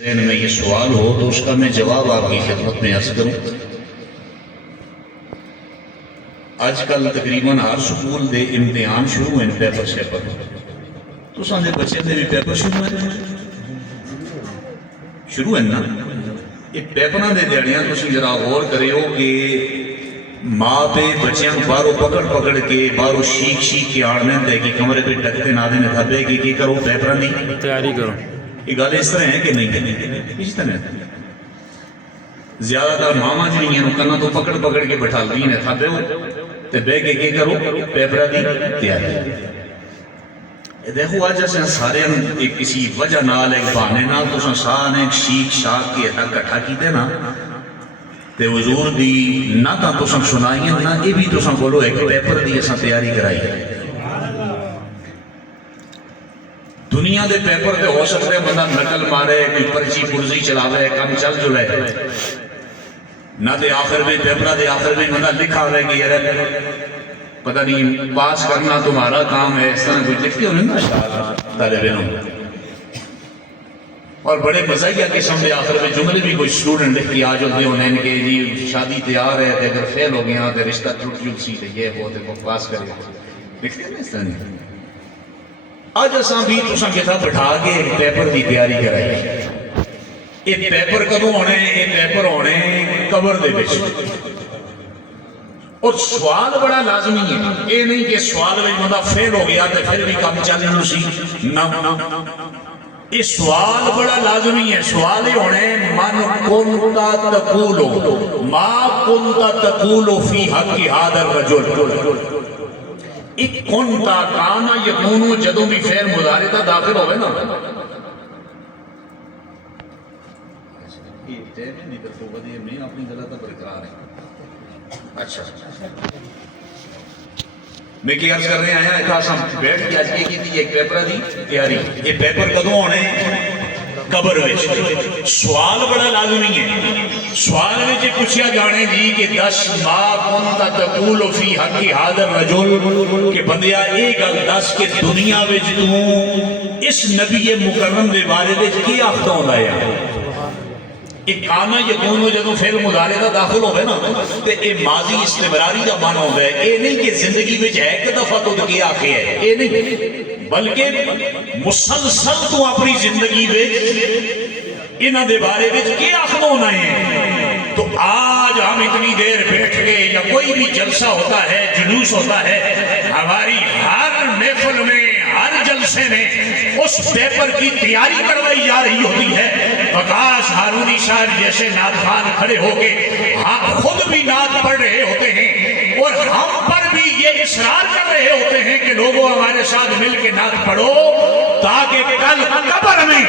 ذہن میں یہ سوال ہو تو اس کا میں جواب آپ کی خدمت میں عرض کروں۔ آج کل تقریباً ہر سکول دے امتحان شروع ہیں، پیپر شیپر تو ساندے بچے دے بھی پیپر شروع ہیں نا۔ یہ پیپراں دے دیڑیاں تسی ذرا غور کرے ہو کہ ماں پہ بچیاں باہروں پکڑ کے باہروں شیک کے آڑنے دے کہ کمرے پہ ٹکتے نہ دینے تھابے کہ کرو پیپراں دی تیاری کرو۔ یہ گل اس طرح ہے کہ نہیں؟ اس طرح زیادہ تر ماما جنیاں نو کنا تو پکڑ کے بٹھا دی نے تھابے ہو تے بے کے کرو پیپراں دی تیاری۔ دیکھو آج اساں سارے ایک کسی وجہ نال ایک بہانے نال تساں سارے شیک شاک کے اکٹھا کیتے نا تے حضور دی نہ تا تساں سنائیاں نہ یہ بھی تساں بولو ایک پیپر دی اساں تیاری کرائی ہے۔ دنیا دے پیپر تے ہو سکتے بندہ نقل مارے کوئی پرچی پرزی چلاوے کام چل جلے نہ دے آخر میں پیپرہ دے آخر میں بندہ لکھا ہوئے کہ یہ پتہ نہیں پاس کرنا تمہارا کام ہے، اس طرح کوئی لکھتے ہونے نا طالب علم اور بڑے مزاحیہ قسم دے آخر میں جملے بھی کوئی اسٹوڈنٹ لکھ کے آ جاتے ہونے ان کے جی شادی تیار ہے اگر فیل ہو گیا تو رشتہ ٹوٹ جل سی یہ وہ پاس کرے لکھتے ہیں نا اس طرح نہیں۔ آج اساں بھی تساں کتاب بٹھا کے ایک پیپر دی تیاری کرائی۔ یہ پیپر کدوں ہونے؟ یہ پیپر ہونے قبر دے وچ اور سوال بڑا لازمی ہے۔ یہ نہیں کہ سوال میں بندہ فیل ہو گیا تو پھر بھی کام چلنا سی نہ، یہ سوال بڑا لازمی ہے۔ سوال ہی ہونے من کنتا تقولو ما کنتا تقولو فی حق ھذا الرجل، ایک کنتا کانا یکونو جدوں بھی فعل مضارع تا داخل ہوئے نا میں اپنی غلطہ برقرار ہے۔ اچھا میں کیا عرض کر رہے ہیں اتھا سم بیٹھ کے آج کی تھی ایک پیپر دی تیاری۔ یہ پیپر کدوں ہونے؟ قبر وچ۔ سوال بڑا لازمی ہے۔ سوال میں پوچھا جانے دی کہ 10 ما کنتا تقول فی حق ھذا الرجل کہ بندیا یہ گل دس کہ دنیا وچ تو اس نبی مکرم دے بارے وچ کی آخدا ہوندا ہے؟ ایک کانا یکونو جدوں فعل مضارع دا داخل ہوئے نا تے اے ماضی استمراری دا معنی ہوندا ہے۔ اے نہیں کہ زندگی وچ ایک دفعہ تو کیا آخے ہے، اے نہیں بلکہ مسلسل تو اپنی زندگی وچ انہاں دے بارے وچ کیا آخدا ہونا ہے۔ تو آج ہم اتنی دیر بیٹھ کے یا کوئی بھی جلسہ ہوتا ہے جلوس ہوتا ہے ہماری ہر محفل میں ہر جلسے میں اس پیپر کی تیاری کروائی جا رہی ہوتی ہے۔ وقاص ہارونی صاحب جیسے نعت خوان کھڑے ہو کے ہم خود بھی نعت پڑھ رہے ہوتے ہیں اور ہم پر بھی یہ اصرار کر رہے ہوتے ہیں کہ لوگوں ہمارے ساتھ مل کے نعت پڑھو تاکہ کل قبر میں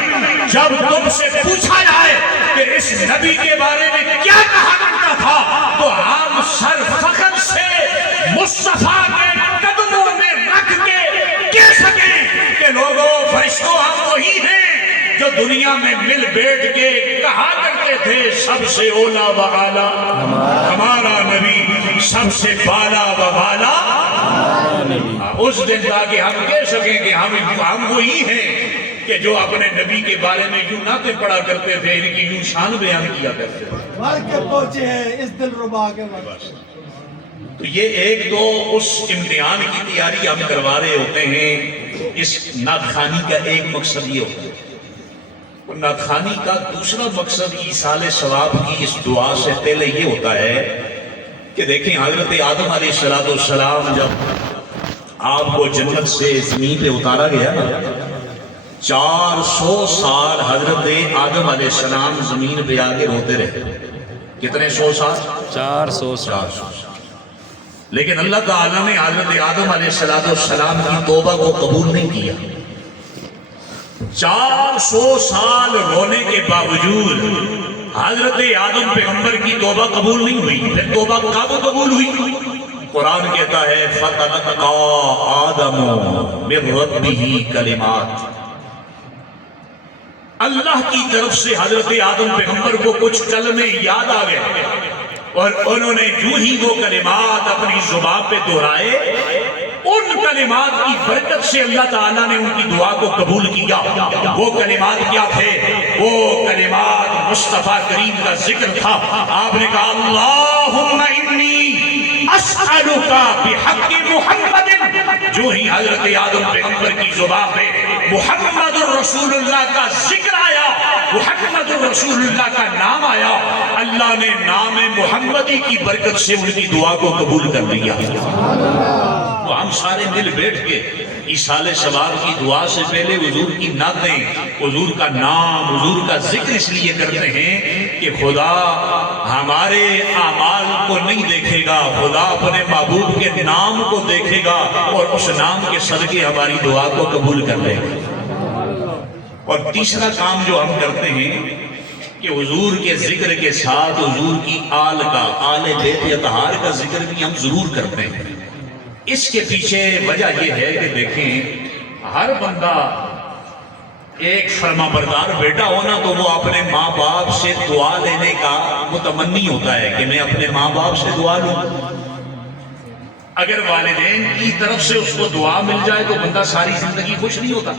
جب تم سے پوچھا جائے کہ اس نبی کے بارے میں کیا کہا کرتا تھا تو ہم سر فخر سے مصطفیٰ کے قدموں میں رکھ کے کہہ سکیں کہ لوگوں فرشتوں ہم وہی ہیں جو دنیا میں مل بیٹھ کے کہا کرتے تھے سب سے اولا و اعلیٰ ہمارا نبی، سب سے بالا و بالا اس دن تاکہ ہم کہہ سکیں کہ ہم وہی ہیں کہ جو اپنے نبی کے بارے میں یوں نعتیں پڑھا کرتے تھے، ان کی یوں شان بیان کیا کرتے تھے۔ مر کے پہنچے ہیں اس دل ربا کے وقت۔ تو یہ ایک تو اس امتحان کی تیاری ہم کروا رہے ہوتے ہیں۔ اس نعت خوانی کا ایک مقصد یہ ہوتا ہے اور نعت خوانی کا دوسرا مقصد ایصال ثواب کی اس دعا سے پہلے یہ ہوتا ہے کہ دیکھیں حضرت آدم علیہ السلام جب آپ کو جنت سے زمین پہ اتارا گیا نا 400 سال حضرت آدم علیہ السلام زمین پہ آگے روتے رہے۔ کتنے 100 سال؟ 400 سال۔ لیکن اللہ تعالیٰ نے حضرت آدم علیہ السلام کی توبہ کو قبول نہیں کیا۔ 400 سال رونے کے باوجود حضرت آدم پیغمبر کی توبہ قبول نہیں ہوئی۔ پھر توبہ کب قبول ہوئی؟ قرآن کہتا ہے فَتَلَقَّىٰ آدَمُ مِن رَبِّهِ کلمات، اللہ کی طرف سے حضرت آدم پیغمبر کو کچھ کلمے یاد آ گئے اور انہوں نے جو ہی وہ کلمات اپنی زبان پہ دہرائے ان کلمات کی برکت سے اللہ تعالیٰ نے ان کی دعا کو قبول کیا. وہ کلمات کیا تھے؟ وہ کلمات مصطفیٰ کریم کا ذکر تھا. آپ نے کہا اللہم انی اسألک بحق محمد. جو ہی حضرت آدم پیغمبر کی زبان پہ محمد الرسول اللہ کا ذکر آیا، محمد الرسول اللہ کا نام آیا، اللہ نے نام محمدی کی برکت سے ان کی دعا کو قبول کر لیا. تو ہم سارے مل بیٹھ کے ایصال ثواب کی دعا سے پہلے حضور کی نعتیں، حضور کا نام، حضور کا ذکر اس لیے کرتے ہیں کہ خدا ہمارے اعمال کو نہیں دیکھے گا، خدا اپنے محبوب کے نام کو دیکھے گا اور اس نام کے صدقے ہماری دعا کو قبول کر لے گا. اور تیسرا کام جو ہم کرتے ہیں کہ حضور کے ذکر کے ساتھ حضور کی آل کا، آل بیت اطہار کا ذکر بھی ہم ضرور کرتے ہیں. اس کے پیچھے وجہ یہ ہے کہ دیکھیں ہر بندہ ایک فرما بردار بیٹا ہونا تو وہ اپنے ماں باپ سے دعا لینے کا متمنی ہوتا ہے کہ میں اپنے ماں باپ سے دعا لوں. اگر والدین کی طرف سے اس کو دعا مل جائے تو بندہ ساری زندگی خوش نہیں ہوتا.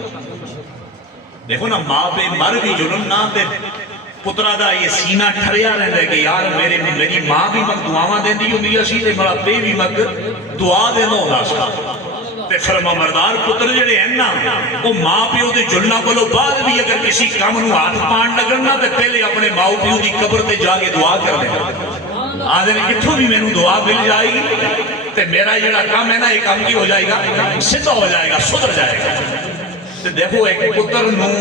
دیکھو نا ماں پہ مر بھی ظلم نہ دے پترا دا یہ سینہ ٹھریا رہتا ہے کہ یار میری ماں بھی مک دعاواں دیندی ہوندی اسی تے میرا پے بھی مک دعا دینا ہوندا سا. تے فرما بردار پتر جڑے ہیں نا وہ ماں پیو دے جلنا کولو بعد بھی اگر کسی کام نو ہاتھ پان لگن نا تے پہلے اپنے ماں پیو دی قبر تے جا کے دعا کر لے. آدھے کتھوں بھی مینوں دعا مل جائے گی تے میرا جڑا کام ہے نا یہ کام کی ہو جائے گا، سیدھا ہو جائے گا، سدھر جائے گا. تے دیکھو ایک پتر نو،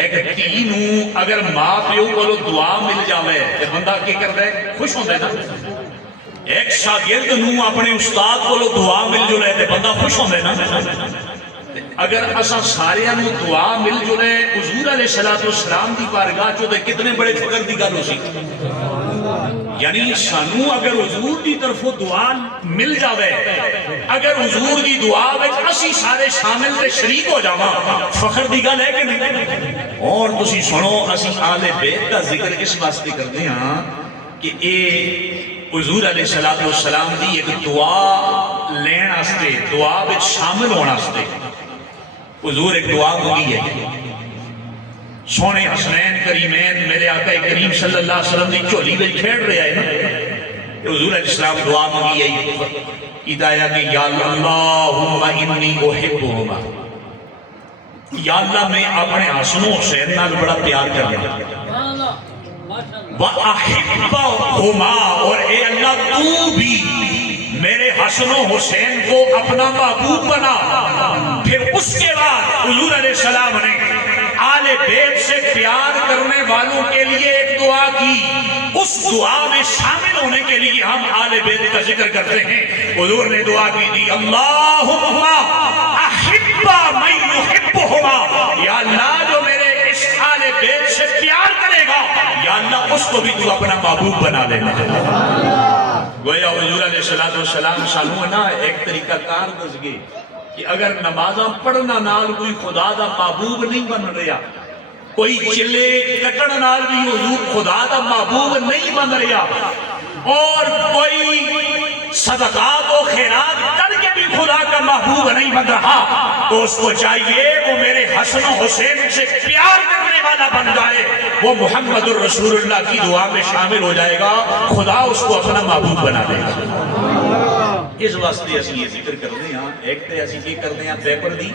ایک دھی نو اگر ماں پیو کولو دعا مل جاوے تے بندہ کی کردا ہے؟ خوش ہوندا ہے نا. ایک شاگرد نو اپنے استاد کولو دعا مل جلے تے بندہ خوش ہوندا ہے نا. اگر اساں سارے نو دعا مل جلے حضور علیہ السلام دی بارگاہ چ تے کتنے بڑے فخر دی گل ہو سی. یعنی سانو اگر حضور دی طرفوں دعا مل جاوے، اگر حضور دی دعا وچ اسی سارے شامل تے شریک ہو جاواں، فخر دی گل ہے کہ نہیں؟ اور تسی سنو اسی آل بیت کا ذکر اس واسطے کرتے ہاں کہ اے حضور علیہ السلام دی ایک دعا لین واسطے، دعا وچ شامل ہونے واسطے حضور ایک دعا منگی ہے. سونے حسنین کریمین میرے آقا کریم صلی اللہ علیہ وسلم دی چولی میں کھیڑ رہے آئے نا. حضور علیہ السلام دعا مانگی ہے ہدایہ کہ یا اللہم انی احبہما، یا اللہ میں اپنے حسن و حسین نال بڑا پیار کرنا، وَأَحِبَّهُمَا، اور اے اللہ تو بھی میرے حسن و حسین کو اپنا محبوب بنا. پھر اس کے بعد حضور علیہ السلام نے آل بیت سے پیار کرنے والوں کے لیے ایک دعا کی. اس دعا میں شامل ہونے کے لیے ہم آل بیت کا ذکر کرتے ہیں. حضور نے دعا کی دی اللہم احب من یحبہما، یا اللہ جو میرے اس آل بیت سے پیار کرے گا یا اللہ اس کو بھی تو اپنا محبوب بنا لینا. گویا حضور علیہ السلام سانو نا ایک طریقہ کار دس گئے کہ اگر نمازاں پڑھنا نال کوئی خدا دا محبوب نہیں بن رہا، کوئی چلے کٹن نال بھی حضور خدا دا محبوب نہیں بن رہا، اور کوئی صدقات و خیرات کر کے بھی خدا کا محبوب نہیں بن رہا، تو اس کو چاہیے وہ میرے حسن و حسین سے پیار کرنے والا بن جائے، وہ محمد الرسول اللہ کی دعا میں شامل ہو جائے گا، خدا اس کو اپنا محبوب بنا دے گا. اس واسطے اسی یہ ذکر کرتے ہیں. ایک تے اسی یہ کرتے ہیں پیپر دی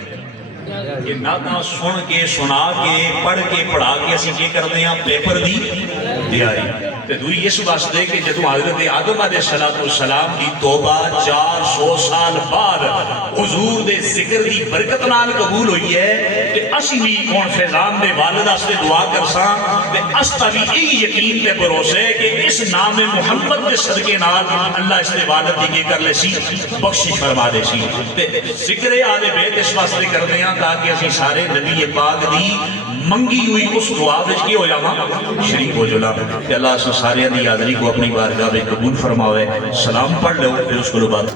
کہ نعتاں سن کے سنا کے پڑھ کے پڑھا کے اسی یہ کرتے ہیں پیپر دی تیاری. تے دوئی اس واسطے کہ جدو حضرت آدم علیہ السلام دی توبہ 400 سال بعد حضور دے ذکر دی برکت نال قبول ہوئی ہے کہ اسی بھی کون فیضان دے والدہ سے دعا کرساں تے استا بھی ای یقین تے بھروسے کہ اس نام محمد دے صدقے نال اللہ اس دے والد دی کے کر لے سی بخشش فرما دے سی. تے ذکر آل بیت اس واسطے کرتے ہیں تاکہ اسی سارے نبی پاک دی منگی ہوئی اس دعا وچ کی ہو جاواں شریک ہو جلا. کہ اللہ سارے دی حاضری کو اپنی بارگاہ میں قبول فرماوے. سلام پڑھ لو پھر اس کو بعد